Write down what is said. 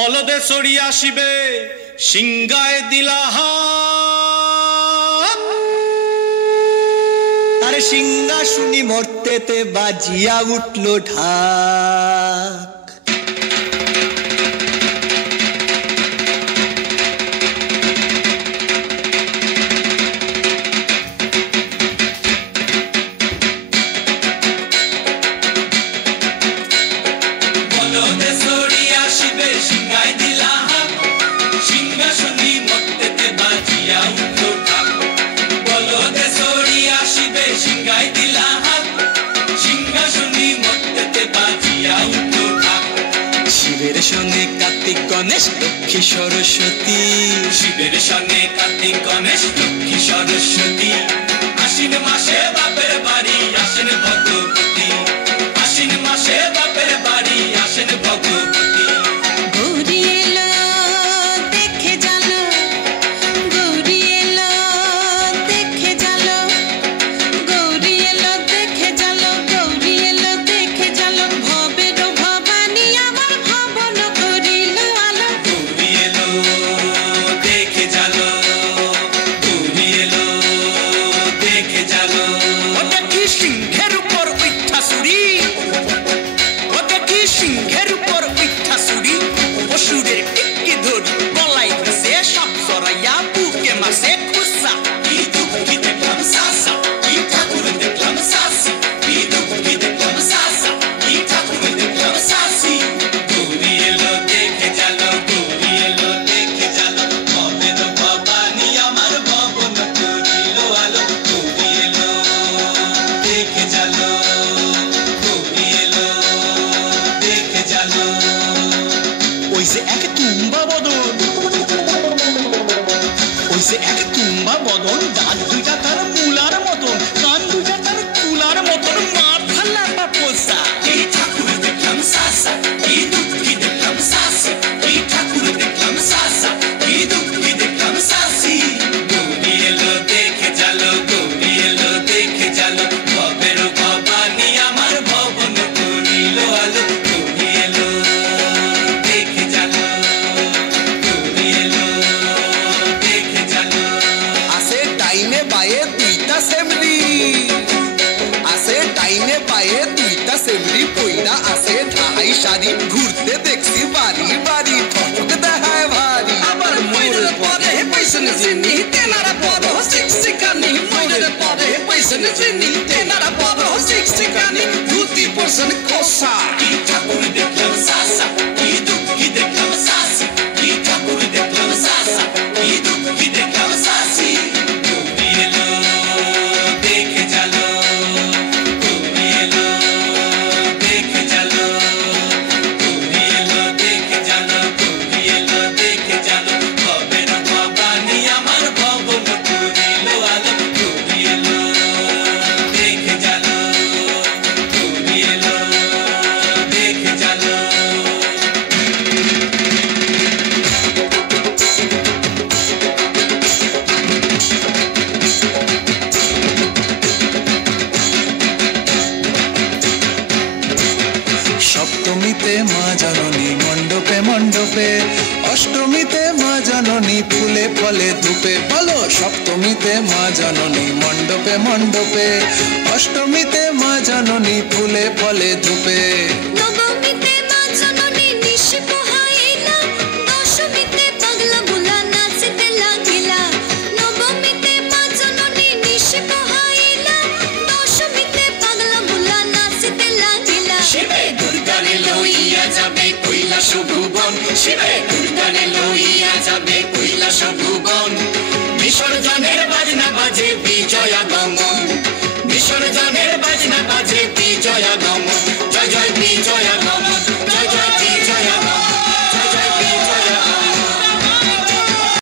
বলদে চড়ি আসিবে সিংগায় দিলা হাত। আরে সিংহা শুনি মর্তেতে বাজিয়া উঠল ঢাক। শিবের সঙ্গে কার্তিক গণেশ লক্ষ্মী সরস্বতী, শিবের সঙ্গে কার্তিক গণেশ লক্ষ্মী সরস্বতী। আশ্বিন মাসে বাপের বাড়ি আসেন ভগবতী, আশ্বিন মাসে বাপের বাড়ি আসেন ভগবতী। গৌরী এলো দেখে জানো, গৌরী এলো দেখে জানো, গৌরী এলো দেখে জানো, গৌরী এলো দেখে জানো। ভবের ভবানী আমার ভবন করিল আলো। গৌরী এলো দেখে জানো, গৌরী এলো দেখে জানো। ওটা কি সিংহের উপর উঠা চুরি, ওটা কি সিংহের উপর উঠা চুরি। অসুরের টিকি ধরি গলায় গেছে সব জড়াইয়া বুকে মাসে খুসা। কি দুঃখী দেখলাম সাসা, কি ঠাকুর দেখলাম সাসি, কি দুঃখী দেখলাম সাসা, কি ঠাকুর দেখলাম সাসি। গৌরী এলো দেখে জানো, গৌরী এলো দেখে জানো। ভবের ভবানী আমার ভবন করিল আলো। গৌরী এলো দেখে জানো, গৌরী এলো দেখে জানো। ওই যে এক তুম্বা বদন, ওই যে এক তুম্বা বদন, দাঁত দুইটা তার মূলার মতন, কান দুইটা তার তুলার মতন, মাথা লাটা পোষা। কি ঠাকুর দেখলাম সাসা, কি দুঃখী দেখলাম সাসি, কি ঠাকুর দেখলাম সাসা, কি দুঃখী দেখলাম সাসি। গৌরী এলো দেখে জালো, গৌরী এলো দেখে জালো। ভবের ভবানী আমার ভবন করিল আলো। গৌরী এলো দেখে জালো, গৌরী এলো দেখে জালো। আছে ডাইনে বায়ে দুইটা সেমরি, আছে ডাইনে বায়ে দুইটা সেমরি, পইরা আছে ঢাই শাড়ি, ঘুরতে দেখছি বাড়ি বাড়ি, ফটক দেখায় ভারী। আবার ময়ূরের পরে পয়সনে চিনি, তেনারা পদ শিক্ষিকানি, ময়ূরের পরে পয়সনে চিনি, তেনারা পদ শিক্ষিকানি, ধুতি পরশন কোষা। কি ঠাকুর দেখলাম সাসা, কি দুঃখী দেখলাম সাসি, কি ঠাকুর দেখলাম সাসা, কি দুঃখী দেখলাম সাসি। গৌরী এলো দেখে জালো, গৌরী এলো দেখে জালো, গৌরী এলো দেখে জালো, গৌরী এলো দেখে জালো। ভবের ভবানী আমার ভবন করিল আলো। গৌরী এলো দেখে জালো, গৌরী এলো দেখে জালো। সপ্তমীতে মা জননী মণ্ডপে মণ্ডপে, অষ্টমীতে মা জননী ফুলে ফলে ধূপে। বলো সপ্তমীতে মা জননী মণ্ডপে মণ্ডপে, অষ্টমীতে মা জননী ফুলে ফলে ধূপে। নবমীতে মা জননী নিশি পোহাইলা, দশমীতে পাগলা বুলা নাচিতে লাগিলা। নবমীতে মা জননী নিশি পোহাইলা, দশমীতে পাগলা বুলা নাচিতে লাগিলা। শিবে দুর্গারে লইয়া যাবে কৈলাস ভুবন, শিবে দুর্গারে লইয়া যাবে কৈলাস ভুবন। বিসর্জনের বাজনা বাজে বিজয়া গমন, বিসর্জনের বাজনা বাজে বিজয়া গমন। জয় জয় বিজয়া গমন।